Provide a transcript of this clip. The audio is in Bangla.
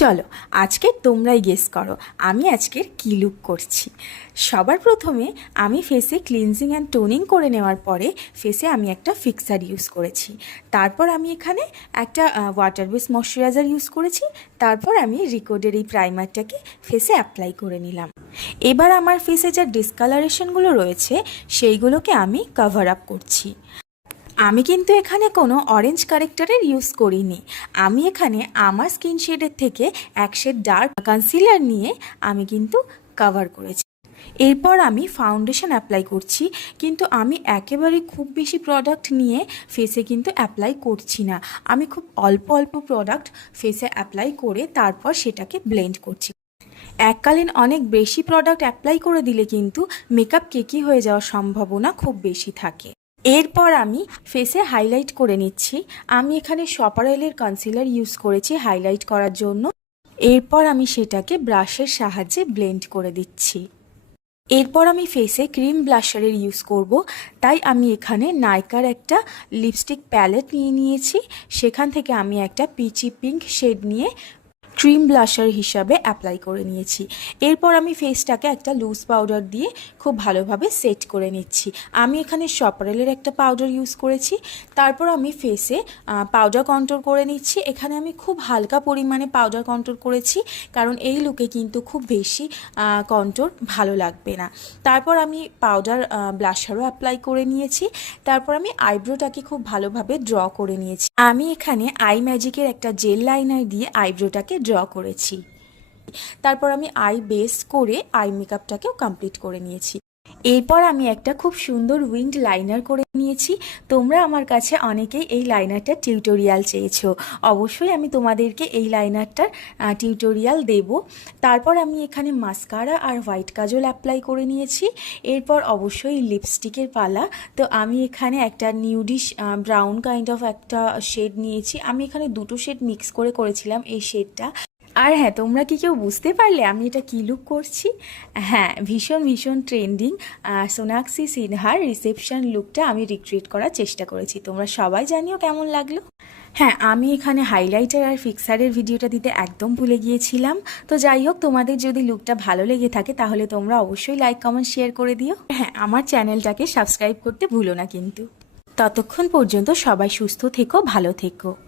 চলো আজকে তোমরাই গেস করো আমি আজকের কী লুক করছি। সবার প্রথমে আমি ফেসে ক্লিনজিং অ্যান্ড টোনিং করে নেওয়ার পরে ফেসে আমি একটা ফিক্সার ইউজ করেছি। তারপর আমি এখানে একটা ওয়াটার বেস ময়শ্চারাইজার ইউজ করেছি। তারপর আমি রিকোডের এই প্রাইমারটাকে ফেসে অ্যাপ্লাই করে নিলাম। এবার আমার ফেসে যা ডিসকালারেশনগুলো রয়েছে সেইগুলোকে আমি কভার আপ করছি। আমি কিন্তু এখানে কোনো অরেঞ্জ কারেক্টারের ইউজ করিনি। আমি এখানে আমার স্কিন শেডের থেকে এক শেড ডার্ক কনসিলার নিয়ে আমি কিন্তু কভার করেছি। এরপর আমি ফাউন্ডেশন অ্যাপ্লাই করছি, কিন্তু আমি একেবারে খুব বেশি প্রোডাক্ট নিয়ে ফেসে কিন্তু অ্যাপ্লাই করছি না। আমি খুব অল্প অল্প প্রোডাক্ট ফেসে অ্যাপ্লাই করে তারপর সেটাকে ব্লেন্ড করছি। এককালীন অনেক বেশি প্রোডাক্ট অ্যাপ্লাই করে দিলে কিন্তু মেকআপ কেকি হয়ে যাওয়ার সম্ভাবনা খুব বেশি থাকে। এরপর আমি ফেসে হাইলাইট করে নিচ্ছি। আমি এখানে সপারেলের কনসিলার ইউজ করেছি হাইলাইট করার জন্য। এরপর আমি সেটাকে ব্রাশের সাহায্যে ব্লেন্ড করে দিচ্ছি। এরপর আমি ফেসে ক্রিম ব্লাশারের ইউজ করব, তাই আমি এখানে নাইকার একটা লিপস্টিক প্যালেট নিয়ে নিয়েছি। সেখান থেকে আমি একটা পিচি পিঙ্ক শেড নিয়ে ক্রিম ব্লাশার হিসাবে অ্যাপ্লাই করে নিয়েছি। এরপর আমি ফেসটাকে একটা লুজ পাউডার দিয়ে খুব ভালোভাবে সেট করে নিচ্ছি। আমি এখানে সপারেলের একটা পাউডার ইউজ করেছি। তারপর আমি ফেসে পাউডার কন্ট্রোল করে নিচ্ছি। এখানে আমি খুব হালকা পরিমাণে পাউডার কন্ট্রোল করেছি, কারণ এই লুকে কিন্তু খুব বেশি কন্ট্রোল ভালো লাগবে না। তারপর আমি পাউডার ব্লাশারও অ্যাপ্লাই করে নিয়েছি। তারপর আমি আইব্রোটাকে খুব ভালোভাবে ড্র করে নিয়েছি। আমি এখানে আই ম্যাজিকের একটা জেল লাইনার দিয়ে আইব্রোটাকে ড্র করেছি। তারপর আমি আই বেস করে আই মেকআপটাকেও কমপ্লিট করে নিয়েছি। এরপর আমি একটা খুব সুন্দর উইংড লাইনার করে নিয়েছি। তোমরা আমার কাছে অনেকেই এই লাইনারটার টিউটোরিয়াল চেয়েছো, অবশ্যই আমি তোমাদেরকে এই লাইনারটার টিউটোরিয়াল দেব। তারপর আমি এখানে মাস্কারা আর হোয়াইট কাজল অ্যাপ্লাই করে নিয়েছি। এরপর অবশ্যই লিপস্টিকের পালা। তো আমি এখানে একটা নিউডিশ ব্রাউন কাইন্ড অফ একটা শেড নিয়েছি। আমি এখানে দুটো শেড মিক্স করে করেছিলাম এই শেডটা। আর হ্যাঁ, তোমরা কি কেউ বুঝতে পারলে আমি এটা কী লুক করছি? হ্যাঁ, ভীষণ ভীষণ ট্রেন্ডিং সোনাক্ষী সিনহার রিসেপশন লুকটা আমি রিক্রিয়েট করার চেষ্টা করেছি। তোমরা সবাই জানিও কেমন লাগলো। হ্যাঁ, আমি এখানে হাইলাইটার আর ফিক্সারের ভিডিওটা দিতে একদম ভুলে গিয়েছিলাম। তো যাই হোক, তোমাদের যদি লুকটা ভালো লেগে থাকে তাহলে তোমরা অবশ্যই লাইক কমেন্ট শেয়ার করে দিও। হ্যাঁ, আমার চ্যানেলটাকে সাবস্ক্রাইব করতে ভুলো না কিন্তু। ততক্ষণ পর্যন্ত সবাই সুস্থ থেকো, ভালো থেকো।